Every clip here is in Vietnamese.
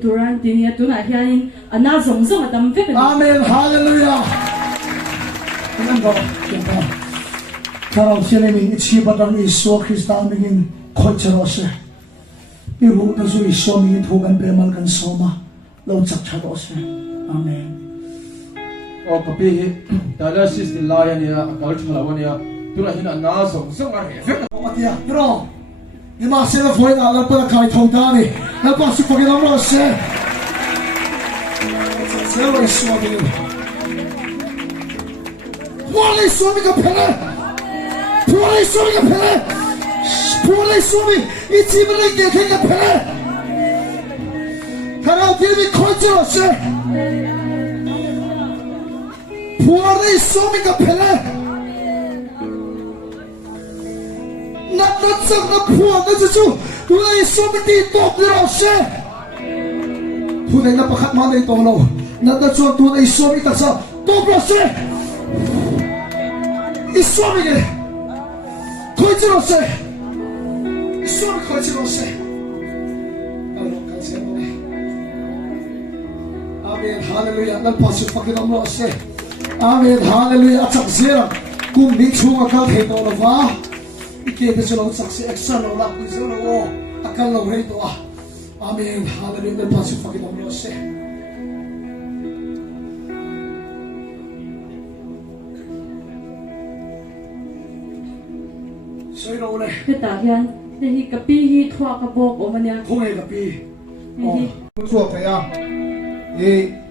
turan tinia tuna hianin ana zong zong atam vek. Amen. Hallelujah. Amen. Go. Karao siya min ichi batang Isu Krista mingin kocherose. Iru na su Isu mingin thugan bemal kan soma. Lo chak chadose. Amen. O kapi dialysis di layan ya akal chulawan ya tuna hina na song song ar he Matia, bro. Ima sila foi na la pala kai thongtani. Na pa su pagin amro se. Selo Isu mingin. Wala Isu mingin pele. Wala Isu mingin pele. Wala Isu mingin ichi mingin gekeng pele. Karao timi kocherose. Wala Isu mingin pele. Not some the poor, that's a true. Do I so many top little share? Who they never had money to know. Not that so do they so many that's a top share. It's so many. Quite a say. It's so many quite a say. Amen. Hallelujah. Not possible fucking I'm not say. Amen. Hallelujah. At some zero. Kum ni chunga ka hate all of our. Kita selalu saksi eksan orang Israel akan lawan itu Amin. Haleluya. Berpasir fakir Allah se. Saya nak oleh. Kita hian ni kapi hi thua kabok omanya. Thoi kapi. Thua kaya.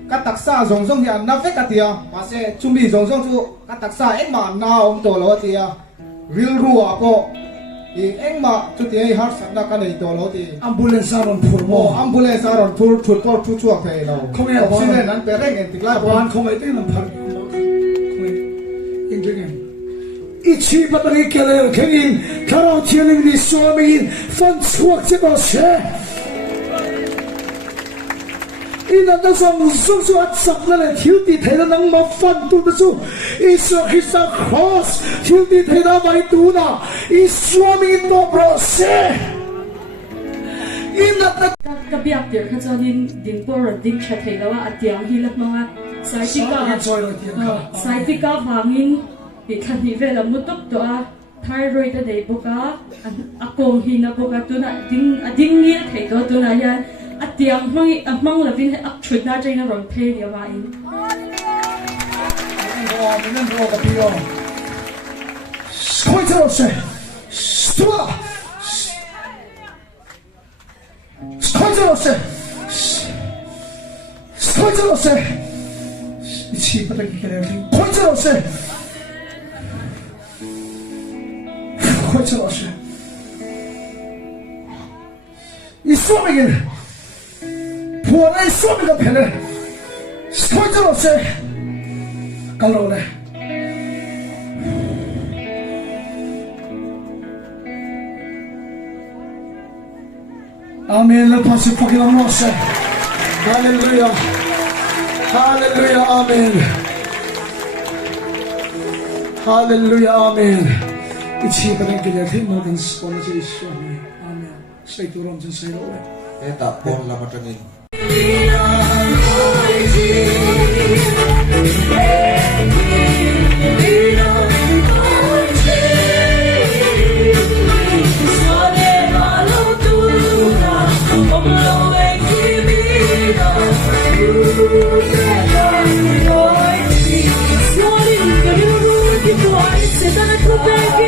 Kataksa zong zong hian na fek atia. Mase chumi zong zong tu kataksa ma na om to lo atia. Real rua ko engma chuti har sakna ka nei to lo ti Ambulance aron purmo. ambulance aron pur thut ko chu chu pe lo Không nghe xin lên nan pe reng en tikla Aban không ai tin làm thật. Ingringen. Ichi batang ikele kengin karao tianing ni suamingin fan suak seko se. Ina na song song su at sak na le thiu ti thela nang ma fan tu na su Isu Krista cross thiu ti thela mai tu na Isuamingin no bro se. Ina na Kabiak dir kha chonin din por din tha theilawa atiang hi lak manga saitika wangin bi khani vela mutuk to a thyroid a dei boka akong hi na boka tuna ading ni thei to tuna yan atiang mang lavin ak thut na chaina ron phei ni wa in Amen. Kapio. Skoiterose. Stua. Skoiterose. Skoiterose. Ichi patang kere. Skoiterose. Skoiterose. Isuamingin. Puana isuamingin pele. Skoiterose. Kalau le. Amen. Lepas itu kita merasa. Haleluya. Haleluya. Amen. Haleluya. Amen. Ichi kadang kita terima dan sekolah Yesus. Amen. Saya turun dan saya oleh. eta por la matangin Thank you.